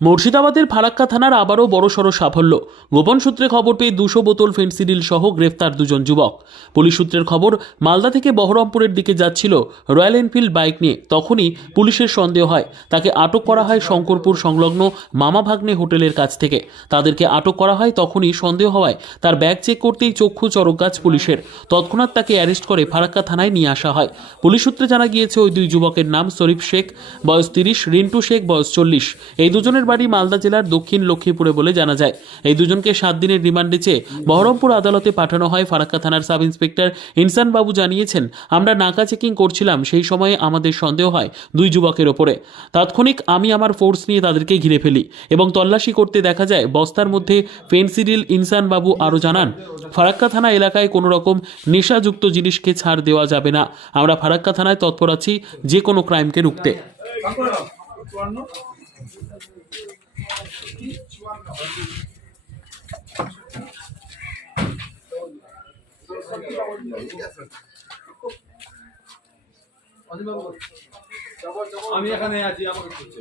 মুর্শিদাবাদের ফারাক্কা থানার আবারও বড়সড় সাফল্য। গোপন সূত্রে খবর পেয়ে 200 বোতল ফেন্সিডিল সহ গ্রেফতার দুজন যুবক। পুলিশ সূত্রের খবর, মালদা থেকে বহরমপুরের দিকে যাচ্ছিল রয়্যাল এনফিল্ড বাইক নিয়ে। তখনই পুলিশের সন্দেহ হয়। তাকে আটক করা হয় শঙ্করপুর সংলগ্ন মামা ভাগ্নে হোটেলের কাছ থেকে। তাদেরকে আটক করা হয় তখনই সন্দেহ হওয়ায় তার ব্যাগ চেক করতেই চক্ষু চড়ক গাছ পুলিশের। তৎক্ষণাৎ তাকে অ্যারেস্ট করে ফারাক্কা থানায় নিয়ে আসা হয়। পুলিশ সূত্রে জানা গিয়েছে, ওই দুই যুবকের নাম শরীফ শেখ, বয়স 30, রিন্টু শেখ, বয়স 40। এই দুজনের বাড়ি মালদা জেলার দক্ষিণ লক্ষ্মীপুরে বলে জানা যায়। এই দুজনকে 7 দিনের রিমান্ডে চেয়ে বহরমপুর আদালতে পাঠানো হয়। ফারাক্কা থানার সাব ইন্সপেক্টর ইনসান বাবু জানিয়েছেন, আমরা নাকা চেকিং করছিলাম, সেই সময়ে আমাদের সন্দেহ হয় দুই যুবকের ওপরে। তাৎক্ষণিক আমি আমার ফোর্স নিয়ে তাদেরকে ঘিরে ফেলি এবং তল্লাশি করতে দেখা যায় বস্তার মধ্যে ফেন্সিডিল। ইনসান বাবু আরও জানান, ফারাক্কা থানা এলাকায় কোনো রকম নেশাযুক্ত জিনিসকে ছাড় দেওয়া যাবে না। আমরা ফারাক্কা থানায় তৎপর আছি যে কোনো ক্রাইমকে রুখতে। আমি এখানে আছি, আমাকে খুঁজছে।